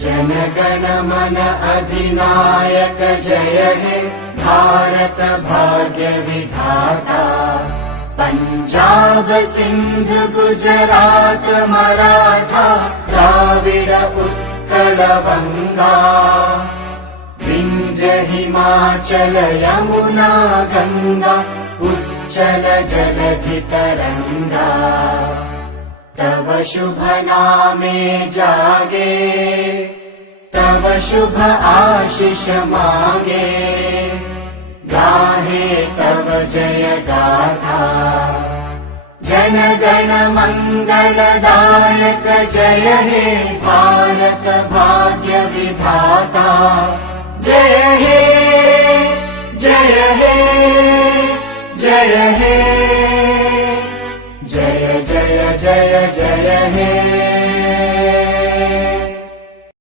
जनगण मन अधिनायक जय हे भारत भाग्य विधाता। पंजाब सिंध गुजरात मराठा द्राविड उत्कल बंगा। विंध्य हिमाचल यमुना गंगा उच्चल जलधि तरंगा। तव शुभ नामे जागे तव शुभ आशीष मागे। गाहे तव जय गाथा जनगण मंगलदायक जय हे भारत भाग्य विधाता। जय हे जय हे जय हे जय जय जय जय हे।